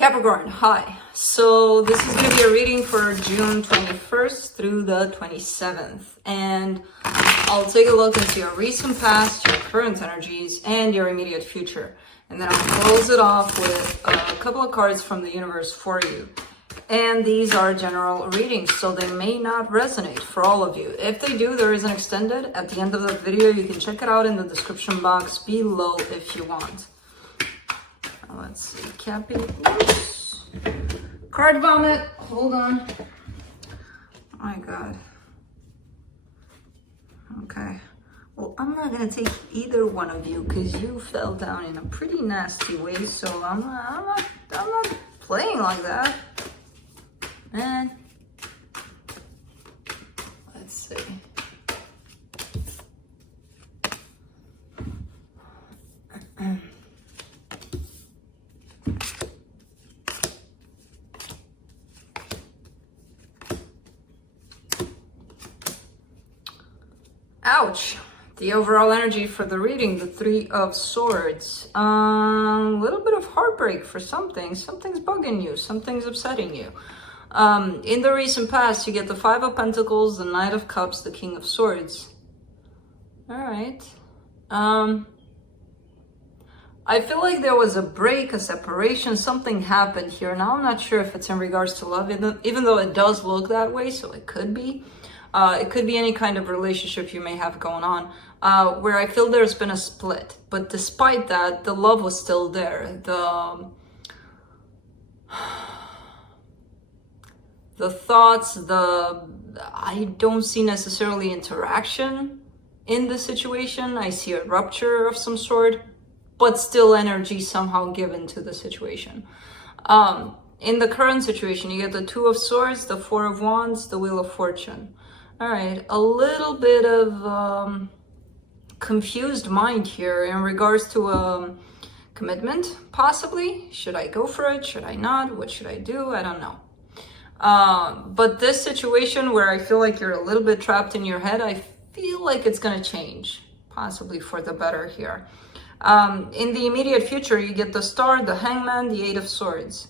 Capricorn, hi. So this is going to be a reading for June 21st through the 27th. And I'll take a look into your recent past, your current energies, and your immediate future. And then I'll close it off with a couple of cards from the universe for you. And these are general readings, so they may not resonate for all of you. If they do, there is an extended at the end of the video. You can check it out in the description box below if you want. Let's see, Cappy. Oops. Card vomit. Hold on. Oh my God. Okay. Well, I'm not gonna take either one of you because you fell down in a pretty nasty way. So I'm not playing like that. Man. Let's see. Ouch. The overall energy for the reading, the Three of Swords. A little bit of heartbreak for something. Something's bugging you. Something's upsetting you. In the recent past, you get the Five of Pentacles, the Knight of Cups, the King of Swords. All right. I feel like there was a break, a separation, something happened here. Now, I'm not sure if it's in regards to love, even though it does look that way, so it could be. It could be any kind of relationship you may have going on, where I feel there's been a split. But despite that, the love was still there. The thoughts, I don't see necessarily interaction in the situation. I see a rupture of some sort, but still energy somehow given to the situation. In the current situation, you get the Two of Swords, the Four of Wands, the Wheel of Fortune. All right, a little bit of confused mind here in regards to commitment, possibly. Should I go for it? Should I not? What should I do? I don't know. But this situation where I feel like you're a little bit trapped in your head, I feel like it's going to change, possibly for the better here. In the immediate future, you get the Star, the Hangman, the Eight of Swords.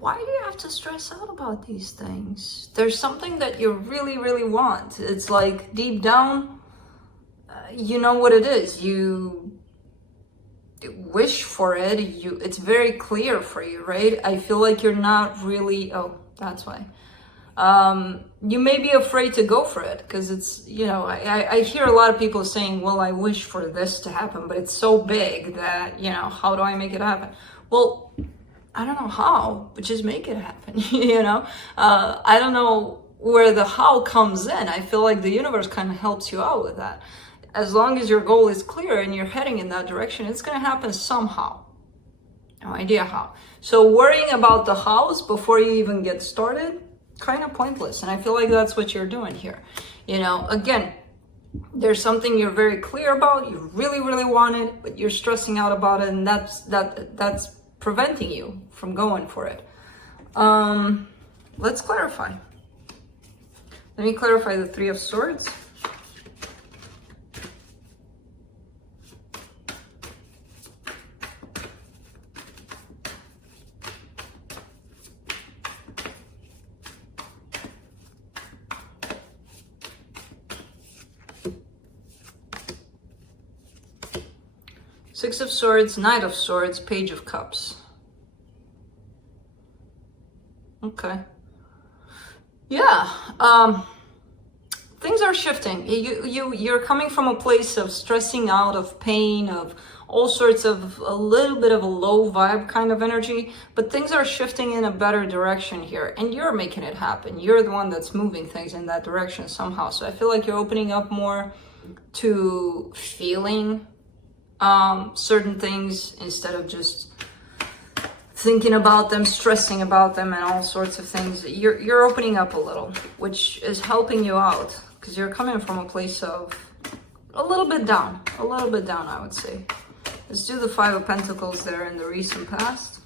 Why do you have to stress out about these things? There's something that you really, really want. It's like deep down, you know what it is. You wish for it. It's very clear for you, right? I feel like you're not really, oh, that's why. You may be afraid to go for it because it's, I hear a lot of people saying, well, I wish for this to happen, but it's so big that, how do I make it happen? Well, I don't know how, but just make it happen, I don't know where the how comes in. I feel like the universe kind of helps you out with that. As long as your goal is clear and you're heading in that direction, it's going to happen somehow. No idea how. So worrying about the hows before you even get started, kind of pointless. And I feel like that's what you're doing here. Again, there's something you're very clear about. You really, really want it, but you're stressing out about it. And that's preventing you from going for it. Let's clarify. Let me clarify the Three of Swords. Six of Swords, Knight of Swords, Page of Cups. Okay. Yeah. Things are shifting. You're coming from a place of stressing out, of pain, of all sorts of a little bit of a low vibe kind of energy, but things are shifting in a better direction here, and you're making it happen. You're the one that's moving things in that direction somehow. So I feel like you're opening up more to feeling certain things instead of just thinking about them, stressing about them, and all sorts of things. You're opening up a little, which is helping you out because you're coming from a place of a little bit down, I would say. Let's do the Five of Pentacles there in the recent past.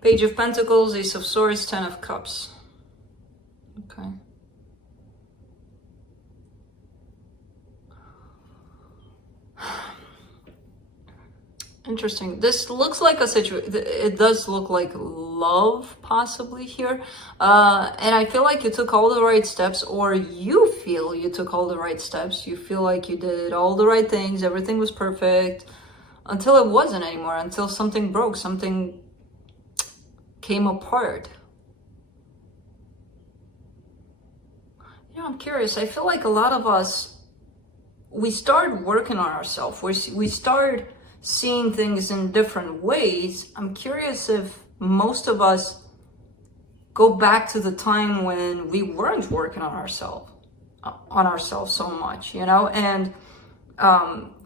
Page of Pentacles, Ace of Swords, Ten of Cups. Okay. Interesting. This looks like a situation. It does look like love, possibly here. And I feel like you took all the right steps, or you feel you took all the right steps. You feel like you did all the right things. Everything was perfect until it wasn't anymore, until something broke, something came apart. You know, I'm curious. I feel like a lot of us, we start working on ourselves. We start seeing things in different ways. I'm curious if most of us go back to the time when we weren't working on ourselves so much, you know? And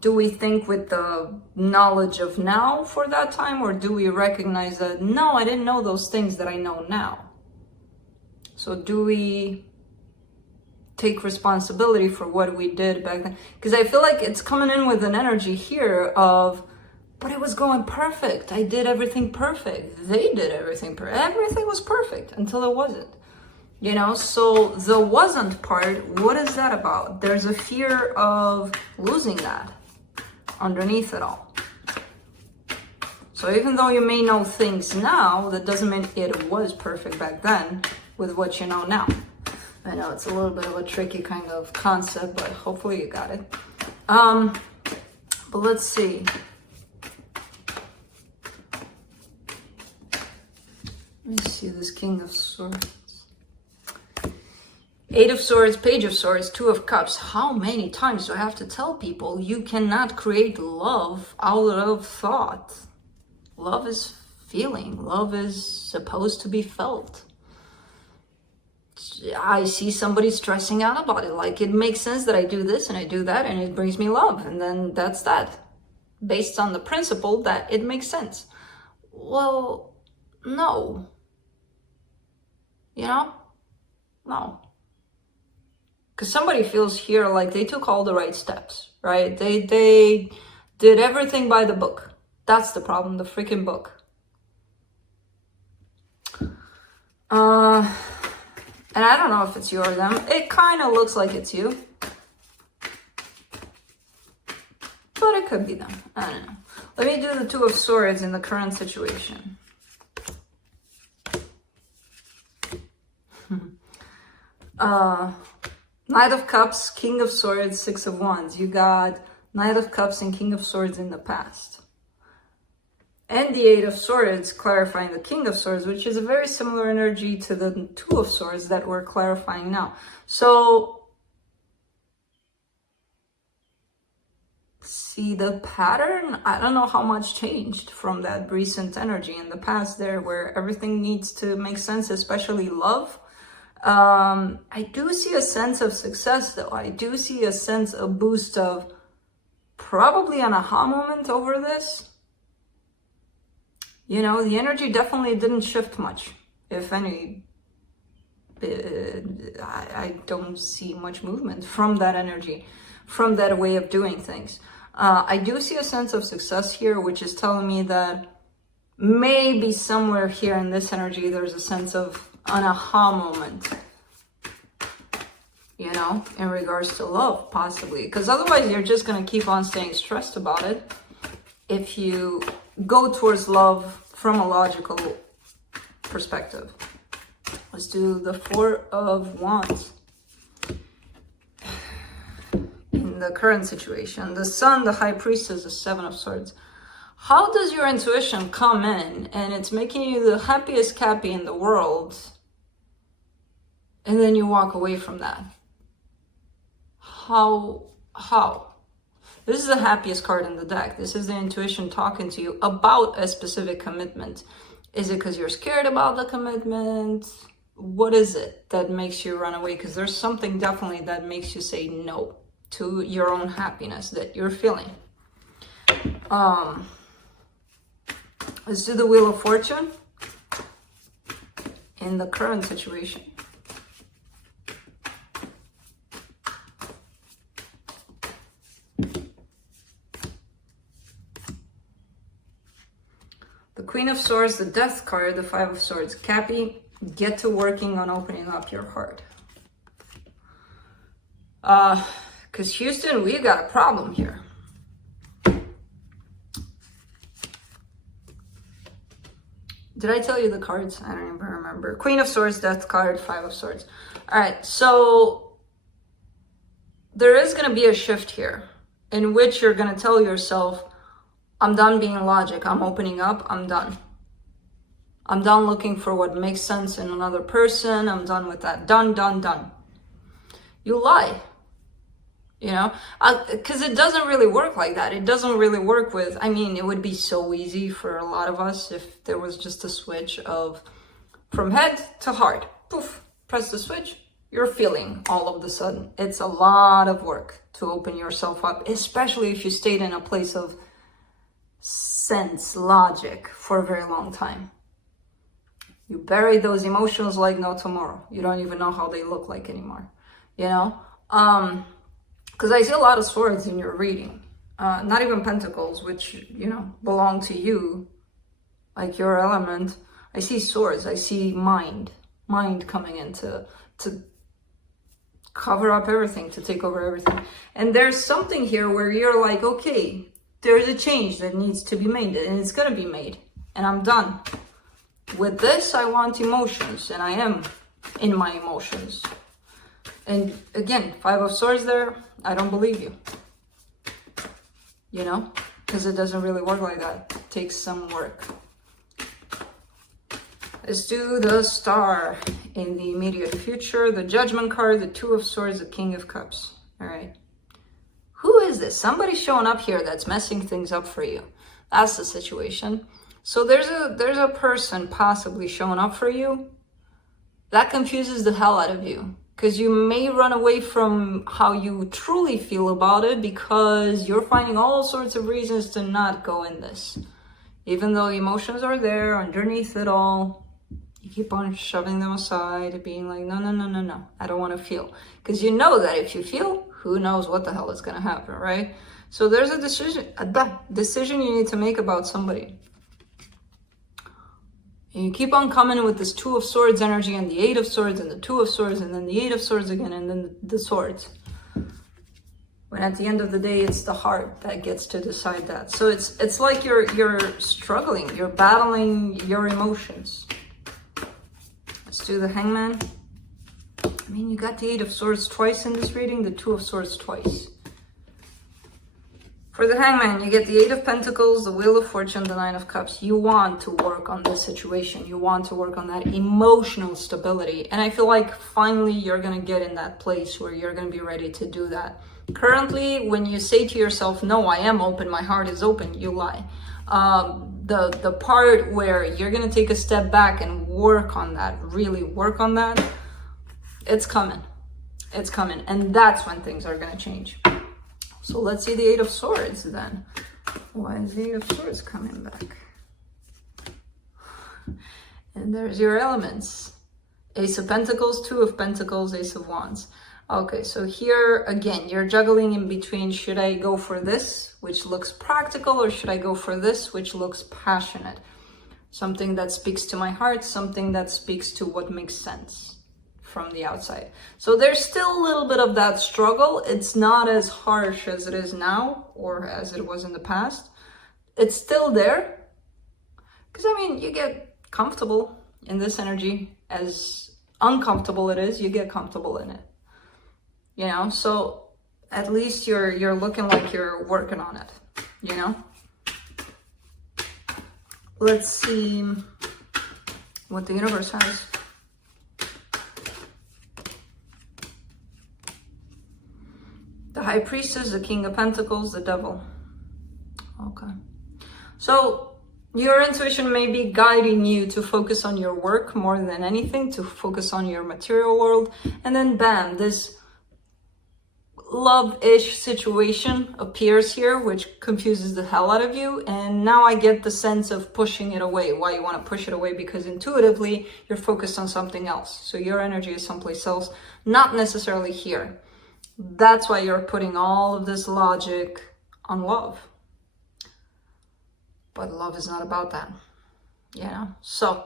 do we think with the knowledge of now for that time, or do we recognize that, no, I didn't know those things that I know now? So do we take responsibility for what we did back then? Because I feel like it's coming in with an energy here of, but it was going perfect. I did everything perfect. They did everything perfect. Everything was perfect until it wasn't. You know, so the wasn't part, what is that about? There's a fear of losing that underneath it all. So even though you may know things now, that doesn't mean it was perfect back then with what you know now. I know it's a little bit of a tricky kind of concept, but hopefully you got it. But let's see. Let me see this King of Swords. Eight of Swords, Page of Swords, Two of Cups. How many times do I have to tell people you cannot create love out of thought? Love is feeling. Love is supposed to be felt. I see somebody stressing out about it. Like, it makes sense that I do this and I do that and it brings me love. And then that's that. Based on the principle that it makes sense. Well, no. You know? No. Because somebody feels here like they took all the right steps, right? They did everything by the book. That's the problem, the freaking book. And I don't know if it's you or them. It kind of looks like it's you. But it could be them. I don't know. Let me do the Two of Swords in the current situation. Knight of Cups, King of Swords, Six of Wands. You got Knight of Cups and King of Swords in the past. And the Eight of Swords clarifying the King of Swords, which is a very similar energy to the Two of Swords that we're clarifying now. So, see the pattern? I don't know how much changed from that recent energy in the past there, where everything needs to make sense, especially love. I do see a sense of success though. I do see a sense, a boost of probably an aha moment over this. You know, the energy definitely didn't shift much. If any, I don't see much movement from that energy, from that way of doing things. I do see a sense of success here, which is telling me that maybe somewhere here in this energy, there's a sense of an aha moment, you know, in regards to love, possibly. Because otherwise, you're just going to keep on staying stressed about it. If you go towards love from a logical perspective. Let's do the Four of Wands. In the current situation, the Sun, the High Priestess, the Seven of Swords. How does your intuition come in and it's making you the happiest Cappy in the world, and then you walk away from that? How? This is the happiest card in the deck. This is the intuition talking to you about a specific commitment. Is it because you're scared about the commitment? What is it that makes you run away? Because there's something definitely that makes you say no to your own happiness that you're feeling. Let's do the Wheel of Fortune in the current situation. The Queen of Swords, the Death card, the Five of Swords. Cappy, get to working on opening up your heart. Because Houston, we got a problem here. Did I tell you the cards? I don't even remember. Queen of Swords, Death card, Five of Swords. All right, so there is going to be a shift here in which you're going to tell yourself, I'm done being logic. I'm opening up. I'm done. I'm done looking for what makes sense in another person. I'm done with that. Done, done, done. You lie. You know, because it doesn't really work like that. It doesn't really work with, I mean, it would be so easy for a lot of us if there was just a switch of from head to heart. Poof, press the switch, you're feeling all of a sudden. It's a lot of work to open yourself up, especially if you stayed in a place of sense, logic for a very long time. You bury those emotions like no tomorrow. You don't even know how they look like anymore, you know? Because I see a lot of swords in your reading, not even pentacles, which, you know, belong to you, like your element. I see swords, I see mind coming in to cover up everything, to take over everything. And there's something here where you're like, okay, there's a change that needs to be made, and it's gonna be made, and I'm done. With this, I want emotions, and I am in my emotions. And again, Five of Swords there, I don't believe you. You know? Because it doesn't really work like that. It takes some work. Let's do the Star in the immediate future. The Judgment card, the Two of Swords, the King of Cups. Alright. Who is this? Somebody's showing up here that's messing things up for you. That's the situation. So there's a person possibly showing up for you. That confuses the hell out of you. Because you may run away from how you truly feel about it because you're finding all sorts of reasons to not go in this. Even though emotions are there underneath it all, you keep on shoving them aside, being like, no, no, no, no, no, I don't want to feel. Because you know that if you feel, who knows what the hell is going to happen, right? So there's a decision you need to make about somebody. And you keep on coming with this Two of Swords energy and the Eight of Swords and the Two of Swords and then the Eight of Swords again and then the Swords. When at the end of the day, it's the heart that gets to decide that. So it's like you're struggling, you're battling your emotions. Let's do the Hangman. I mean, you got the Eight of Swords twice in this reading, the Two of Swords twice. For the Hangman, you get the Eight of Pentacles, the Wheel of Fortune, the Nine of Cups. You want to work on this situation. You want to work on that emotional stability. And I feel like finally you're going to get in that place where you're going to be ready to do that. Currently, when you say to yourself, no, I am open, my heart is open, you lie. The part where you're going to take a step back and work on that, really work on that, it's coming. It's coming. And that's when things are going to change. So let's see the Eight of Swords then. Why is the Eight of Swords coming back? And there's your elements. Ace of Pentacles, Two of Pentacles, Ace of Wands. Okay, so here again, you're juggling in between, should I go for this, which looks practical, or should I go for this, which looks passionate? Something that speaks to my heart, something that speaks to what makes sense from the outside. So there's still a little bit of that struggle. It's not as harsh as it is now or as it was in the past. It's still there. Because I mean, you get comfortable in this energy. As uncomfortable it is, you get comfortable in it. You know, so at least you're looking like you're working on it, you know? Let's see what the universe has. The High Priestess, the King of Pentacles, the Devil. Okay. So your intuition may be guiding you to focus on your work more than anything, to focus on your material world. And then bam, this love-ish situation appears here, which confuses the hell out of you. And now I get the sense of pushing it away. Why you want to push it away? Because intuitively, you're focused on something else. So your energy is someplace else, not necessarily here. That's why you're putting all of this logic on love. But love is not about that, you know? So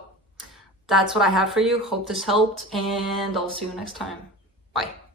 that's what I have for you. Hope this helped, and I'll see you next time. Bye.